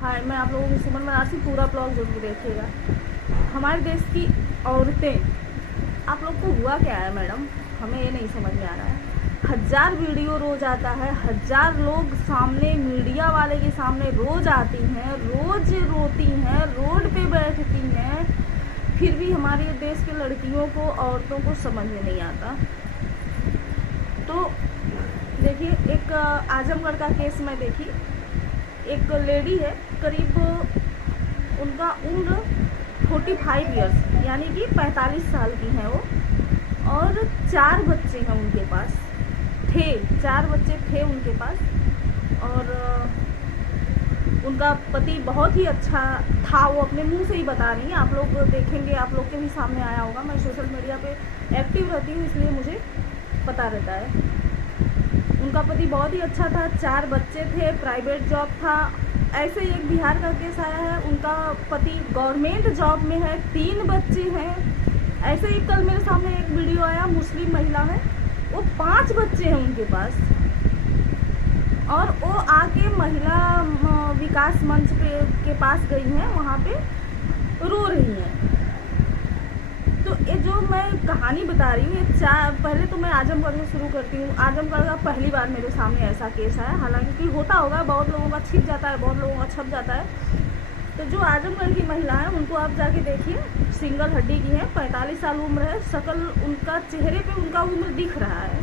हाय, मैं आप लोगों की सुमन बनारसी, पूरा ब्लॉग जरूर देखिएगा। हमारे देश की औरतें, आप लोग को हुआ क्या है मैडम, हमें ये नहीं समझ में आ रहा है। 1000 वीडियो रोज आता है, 1000 लोग सामने, मीडिया वाले के सामने रोज आती हैं, रोज रोती हैं, रोड पे बैठती हैं, फिर भी हमारे देश की लड़कियों को, औरतों को समझ में नहीं आता। तो देखिए, एक आजमगढ़ का केस में देखी, एक लेडी है, करीब उनका उम्र 45 ईयर्स यानी कि 45 साल की हैं वो, और 4 बच्चे हैं उनके पास, 4 बच्चे थे उनके पास। और उनका पति बहुत ही अच्छा था, वो अपने मुंह से ही बता रही हैं, आप लोग देखेंगे, आप लोग के भी सामने आया होगा। मैं सोशल मीडिया पे एक्टिव रहती हूँ, इसलिए मुझे पता रहता है। उनका पति बहुत ही अच्छा था, 4 बच्चे थे, प्राइवेट जॉब था। ऐसे ही एक बिहार का केस आया है, उनका पति गवर्नमेंट जॉब में है, 3 बच्चे हैं। ऐसे ही कल मेरे सामने एक वीडियो आया, मुस्लिम महिला है, वो 5 बच्चे हैं उनके पास, और वो आके महिला विकास मंच के पास गई हैं, वहाँ पे रो रही हैं। तो ये जो मैं कहानी बता रही हूँ, ये पहले तो मैं आजमगढ़ से शुरू करती हूँ। आजमगढ़ का पहली बार मेरे सामने ऐसा केस आया, हालांकि होता होगा, बहुत लोगों का छिप जाता है, बहुत लोगों का छप जाता है। तो जो आजमगढ़ की महिला है, उनको आप जाके देखिए, सिंगल हड्डी की है, 45 साल उम्र है, शकल उनका, चेहरे पे उनका उम्र दिख रहा है।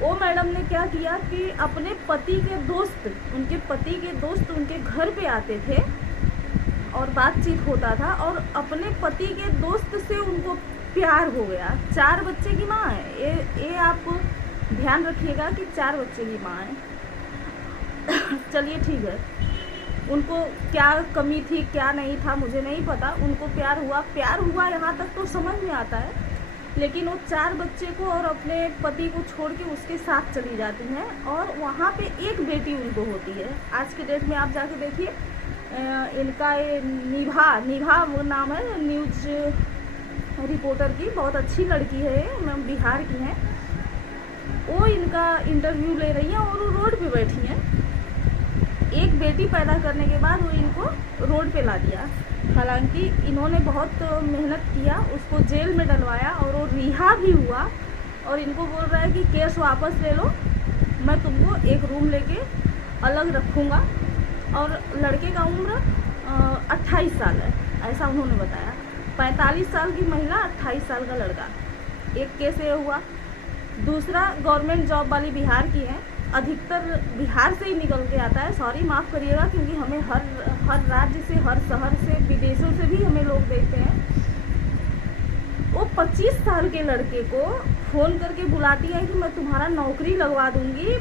वो मैडम ने क्या किया कि अपने पति के दोस्त, उनके घर पे आते थे और बातचीत होता था, और अपने पति के दोस्त से उनको प्यार हो गया। 4 बच्चे की माँ है, ये आप ध्यान रखिएगा कि 4 बच्चे की माँ है। चलिए ठीक है, उनको क्या कमी थी, क्या नहीं था, मुझे नहीं पता। उनको प्यार हुआ यहाँ तक तो समझ में आता है, लेकिन वो 4 बच्चे को और अपने पति को छोड़ के उसके साथ चली जाती हैं, और वहाँ पे एक बेटी उनको होती है। आज के डेट में आप जाके देखिए, इनका ये निभा नाम है, न्यूज रिपोर्टर की, बहुत अच्छी लड़की है, मैम बिहार की हैं। वो इनका इंटरव्यू ले रही हैं और वो रोड पे बैठी हैं। एक बेटी पैदा करने के बाद वो इनको रोड पे ला दिया। हालांकि इन्होंने बहुत मेहनत किया, उसको जेल में डलवाया, और वो रिहा भी हुआ, और इनको बोल रहा है कि केस वापस ले लो, मैं तुमको एक रूम लेके अलग रखूँगा। और लड़के का उम्र 28 साल है, ऐसा उन्होंने बताया। 45 साल की महिला, 28 साल का लड़का। एक केस ये हुआ। दूसरा, गवर्नमेंट जॉब वाली बिहार की है, अधिकतर बिहार से ही निकल के आता है, सॉरी माफ़ करिएगा, क्योंकि हमें हर राज्य से, हर शहर से, विदेशों से भी हमें लोग देखते हैं। वो 25 साल के लड़के को फ़ोन करके बुलाती है कि मैं तुम्हारा नौकरी लगवा दूंगी,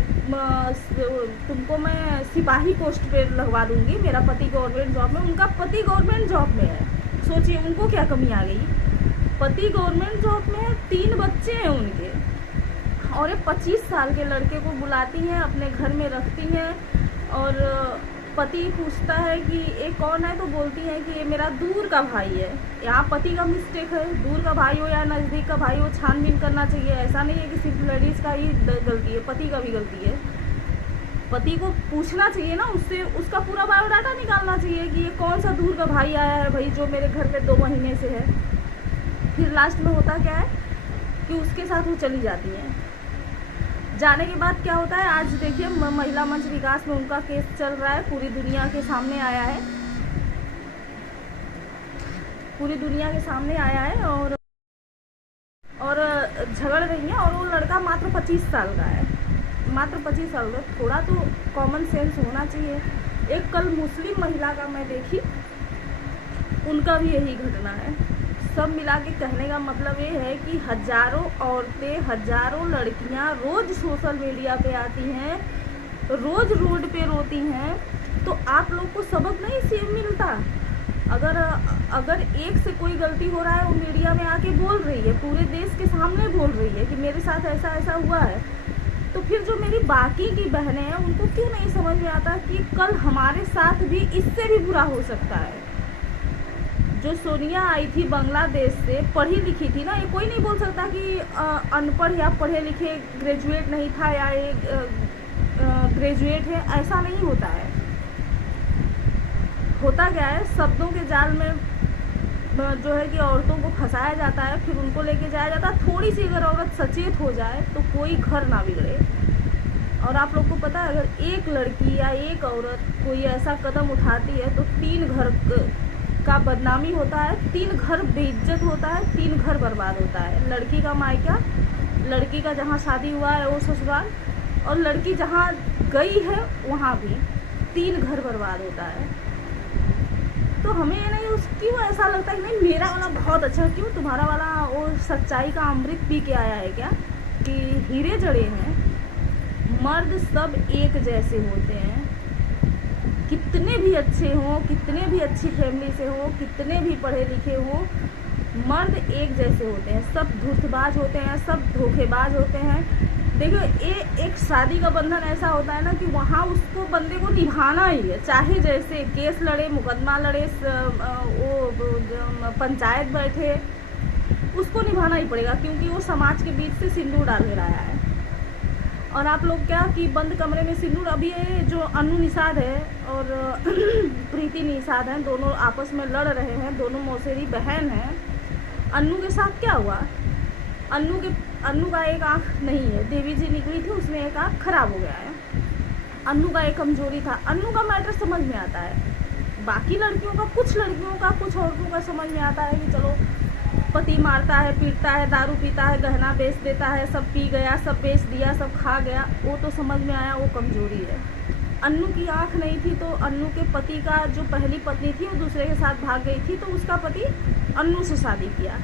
तुमको मैं सिपाही पोस्ट पे लगवा दूंगी, मेरा पति गवर्नमेंट जॉब में। उनका पति गवर्नमेंट जॉब में है, सोचिए उनको क्या कमी आ गई। पति गवर्नमेंट जॉब में है, 3 बच्चे हैं उनके, और ये 25 साल के लड़के को बुलाती हैं, अपने घर में रखती हैं। और पति पूछता है कि ये कौन है, तो बोलती है कि ये मेरा दूर का भाई है। यहाँ पति का मिस्टेक है, दूर का भाई हो या नज़दीक का भाई हो, छानबीन करना चाहिए। ऐसा नहीं है कि सिर्फ लेडीज़ का ही गलती है, पति का भी गलती है। पति को पूछना चाहिए ना, उससे उसका पूरा बायोडाटा निकालना चाहिए कि ये कौन सा दूर का भाई आया है भाई, जो मेरे घर पे 2 महीने से है। फिर लास्ट में होता क्या है कि उसके साथ वो चली जाती हैं। जाने के बाद क्या होता है, आज देखिए महिला मंच विकास में उनका केस चल रहा है, पूरी दुनिया के सामने आया है, पूरी दुनिया के सामने आया है, और झगड़ रही हैं। और वो लड़का मात्र 25 साल का है, मात्र 25 साल का। थोड़ा तो कॉमन सेंस होना चाहिए। एक कल मुस्लिम महिला का मैं देखी, उनका भी यही घटना है। सब मिला के कहने का मतलब ये है कि हजारों औरतें, हजारों लड़कियां रोज सोशल मीडिया पे आती हैं, रोज रोड पे रोती हैं, तो आप लोग को सबक नहीं मिलता। अगर एक से कोई गलती हो रहा है, वो मीडिया में आके बोल रही है, पूरे देश के सामने बोल रही है कि मेरे साथ ऐसा ऐसा हुआ है, तो फिर जो मेरी बाकी की बहनें हैं, उनको क्यों नहीं समझ में आता कि कल हमारे साथ भी इससे भी बुरा हो सकता है। जो सोनिया आई थी बांग्लादेश से, पढ़ी लिखी थी ना, ये कोई नहीं बोल सकता कि अनपढ़ या पढ़े लिखे, ग्रेजुएट नहीं था या ये ग्रेजुएट है, ऐसा नहीं होता है। होता क्या है, शब्दों के जाल में जो है कि औरतों को फंसाया जाता है, फिर उनको लेके जाया जाता है। थोड़ी सी अगर औरत सचेत हो जाए तो कोई घर ना बिगड़े। और आप लोग को पता है, अगर एक लड़की या एक औरत कोई ऐसा कदम उठाती है तो 3 घर का बदनामी होता है, 3 घर बेइज्जत होता है, 3 घर बर्बाद होता है। लड़की का मायका, लड़की का जहाँ शादी हुआ है वो ससुराल, और लड़की जहाँ गई है वहाँ भी 3 घर बर्बाद होता है। तो हमें ये नहीं क्यों ऐसा लगता है कि नहीं मेरा वाला बहुत अच्छा, क्यों तुम्हारा वाला वो सच्चाई का अमृत पी के आया है क्या, कि हीरे जड़े हैं। मर्द सब एक जैसे होते हैं, कितने भी अच्छे हों, कितने भी अच्छी फैमिली से हो, कितने भी पढ़े लिखे हों, मर्द एक जैसे होते हैं। सब धूर्तबाज होते हैं, सब धोखेबाज होते हैं। देखो एक शादी का बंधन ऐसा होता है ना कि वहाँ उसको बंदे को निभाना ही है, चाहे जैसे केस लड़े, मुकदमा लड़े, वो पंचायत बैठे, उसको निभाना ही पड़ेगा, क्योंकि वो समाज के बीच से सिंदूर डाल के लाया है। और आप लोग क्या कि बंद कमरे में सिंदूर, अभी ये जो अनु निषाद है और प्रीति निषाद हैं, दोनों आपस में लड़ रहे हैं, दोनों मौसेरी बहन हैं। अनु के साथ क्या हुआ, अनु का एक आँख नहीं है, देवी जी निकली थी उसमें एक आँख खराब हो गया है। अनु का एक कमजोरी था, अनु का मैटर समझ में आता है। बाकी लड़कियों का, कुछ लड़कियों का, कुछ औरतों का समझ में आता है कि चलो पति मारता है, पीटता है, दारू पीता है, गहना बेच देता है, सब पी गया, सब बेच दिया, सब खा गया, वो तो समझ में आया, वो कमजोरी है। अन्नू की आँख नहीं थी तो अन्नू के पति का जो पहली पत्नी थी वो दूसरे के साथ भाग गई थी, तो उसका पति अन्नू से शादी किया।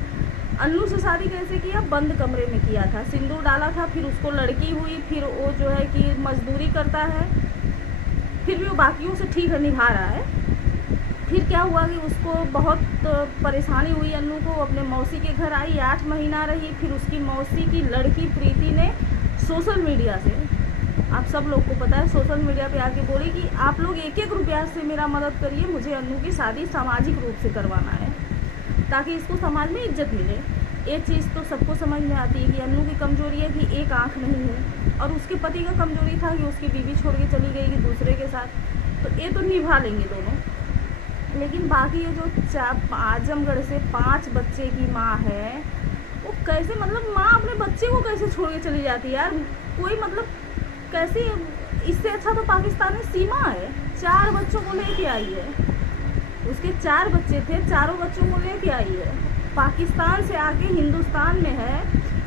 अन्नू से शादी कैसे किया, बंद कमरे में किया था, सिंदूर डाला था, फिर उसको लड़की हुई, फिर वो जो है कि मजदूरी करता है, फिर भी वो बाकियों से ठीक है, निभा रहा है। फिर क्या हुआ कि उसको बहुत परेशानी हुई, अन्नू को अपने मौसी के घर आई, 8 महीना रही, फिर उसकी मौसी की लड़की प्रीति ने सोशल मीडिया से, आप सब लोग को पता है, सोशल मीडिया पे आके बोली कि आप लोग 1-1 रुपया से मेरा मदद करिए, मुझे अन्नू की शादी सामाजिक रूप से करवाना है ताकि इसको समाज में इज्जत मिले। ये चीज़ तो सबको समझ में आती है कि अन्नू की कमजोरी है कि एक आँख नहीं है, और उसके पति का कमजोरी था कि उसकी बीवी छोड़ के चली गई कि दूसरे के साथ, तो ये तो निभा लेंगे दोनों। लेकिन बाकी ये जो आजमगढ़ से 5 बच्चे की माँ है, वो कैसे, मतलब माँ अपने बच्चे को कैसे छोड़ के चली जाती है यार, कोई मतलब कैसे, इससे अच्छा तो पाकिस्तान में सीमा है, 4 बच्चों को लेके आई है, उसके 4 बच्चे थे, चारों बच्चों को लेके आई है, पाकिस्तान से आके हिंदुस्तान में है।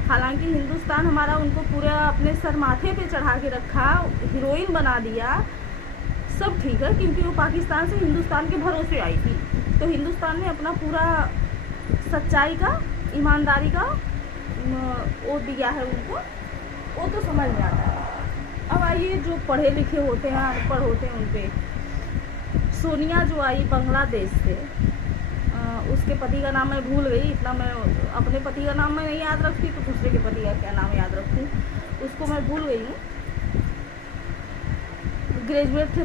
हालांकि हिंदुस्तान हमारा उनको पूरा अपने सर माथे पे चढ़ा के रखा, हीरोइन बना दिया, सब ठीक है, क्योंकि वो पाकिस्तान से हिंदुस्तान के भरोसे आई थी, तो हिंदुस्तान ने अपना पूरा सच्चाई का, ईमानदारी का वो दिया है उनको, वो तो समझ में आता है। अब आइए जो पढ़े लिखे होते हैं, अनपढ़ होते हैं, उन पे सोनिया जो आई बांग्लादेश से, उसके पति का नाम मैं भूल गई, इतना मैं अपने पति का नाम मैं नहीं याद रखती तो दूसरे के पति का क्या नाम याद रखूँ, उसको मैं भूल गई हूँ। ग्रेजुएट थे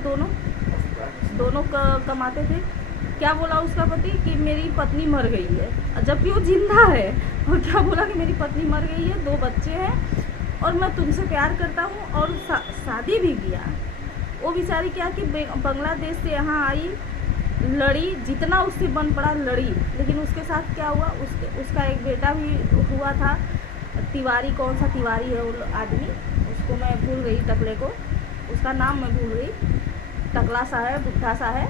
दोनों कमाते थे। क्या बोला उसका पति कि मेरी पत्नी मर गई है, जबकि वो जिंदा है, और क्या बोला कि मेरी पत्नी मर गई है, 2 बच्चे हैं और मैं तुमसे प्यार करता हूँ, और शादी भी किया। वो बेचारी क्या कि बांग्लादेश से यहाँ आई, लड़ी, जितना उससे बन पड़ा लड़ी, लेकिन उसके साथ क्या हुआ, उसका एक बेटा भी हुआ था, तिवारी, कौन सा तिवारी है वो आदमी, उसको मैं भूल गई, टकले को, उसका नाम मैं भूल गई, टकला सा है, बुढ़ा सा है।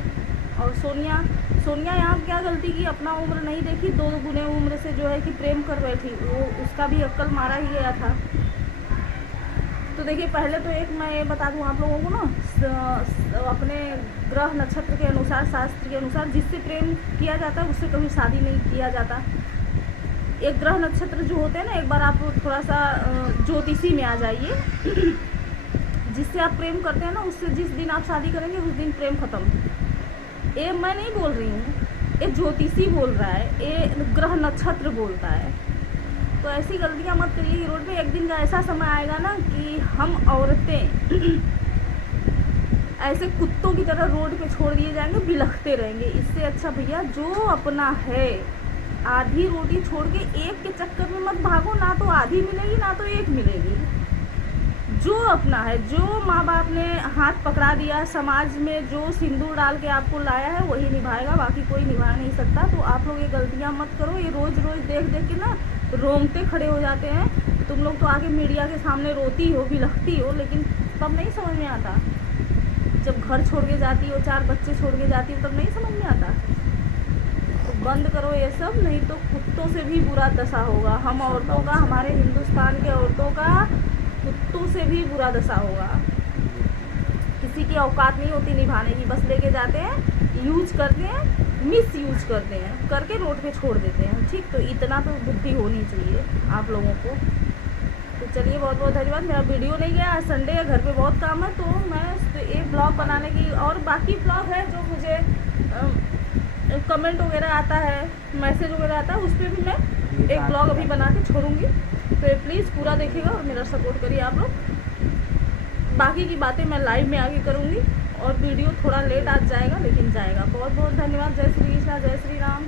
और सोनिया यहाँ क्या गलती की, अपना उम्र नहीं देखी, 2 गुने उम्र से जो है कि प्रेम कर बैठी, वो उसका भी अक्ल मारा ही गया था। तो देखिए, पहले तो एक मैं ये बता दूँ आप लोगों को ना, अपने ग्रह नक्षत्र के अनुसार, शास्त्र के अनुसार जिससे प्रेम किया जाता है उससे कभी शादी नहीं किया जाता। एक ग्रह नक्षत्र जो होते हैं ना, एक बार आप थोड़ा सा ज्योतिषी में आ जाइए, जिससे आप प्रेम करते हैं ना, उससे जिस दिन आप शादी करेंगे उस दिन प्रेम खत्म। ये मैं नहीं बोल रही हूँ, ये ज्योतिषी बोल रहा है, ये ग्रह नक्षत्र बोलता है। तो ऐसी गलतियाँ मत करिए कि रोड पे एक दिन का ऐसा समय आएगा ना कि हम औरतें ऐसे कुत्तों की तरह रोड पे छोड़ दिए जाएंगे, बिलखते रहेंगे। इससे अच्छा भैया जो अपना है, आधी रोटी छोड़ के एक के चक्कर में मत भागो, ना तो आधी मिलेगी ना तो एक मिलेगी। जो अपना है, जो माँ बाप ने हाथ पकड़ा दिया, समाज में जो सिंदूर डाल के आपको लाया है वही निभाएगा, बाकी कोई निभा नहीं सकता। तो आप लोग ये गलतियाँ मत करो। ये रोज़ रोज़ देख देख के ना रोंगटे खड़े हो जाते हैं। तुम लोग तो आगे मीडिया के सामने रोती हो, बिलखती हो, लेकिन तब नहीं समझ में आता। जब घर छोड़ के जाती हो, 4 बच्चे छोड़ के जाती हो, तब नहीं समझ में आता। तो बंद करो ये सब, नहीं तो कुत्तों से भी बुरा दशा होगा। हम औरतों का, हमारे हिंदुस्तान के औरतों का कुत्तों से भी बुरा दशा होगा। किसी की औकात नहीं होती निभाने की, बस लेके जाते हैं, यूज करते हैं, मिस यूज करते हैं, करके रोड पे छोड़ देते हैं। ठीक, तो इतना तो बुद्धि होनी चाहिए आप लोगों को। तो चलिए, बहुत बहुत धन्यवाद। मेरा वीडियो नहीं गया, आज संडे है, घर पे बहुत काम है, तो मैं एक ब्लॉग बनाने की, और बाकी ब्लॉग है जो मुझे कमेंट वगैरह आता है, मैसेज वगैरह आता है, उस पर भी मैं एक ब्लॉग अभी बना के छोड़ूंगी। तो प्लीज़ पूरा देखिएगा और मेरा सपोर्ट करिए आप लोग। बाकी की बातें मैं लाइव में आगे करूँगी, और वीडियो थोड़ा लेट आज जाएगा, लेकिन जाएगा। बहुत बहुत धन्यवाद। जय श्री कृष्णा, जय श्री राम।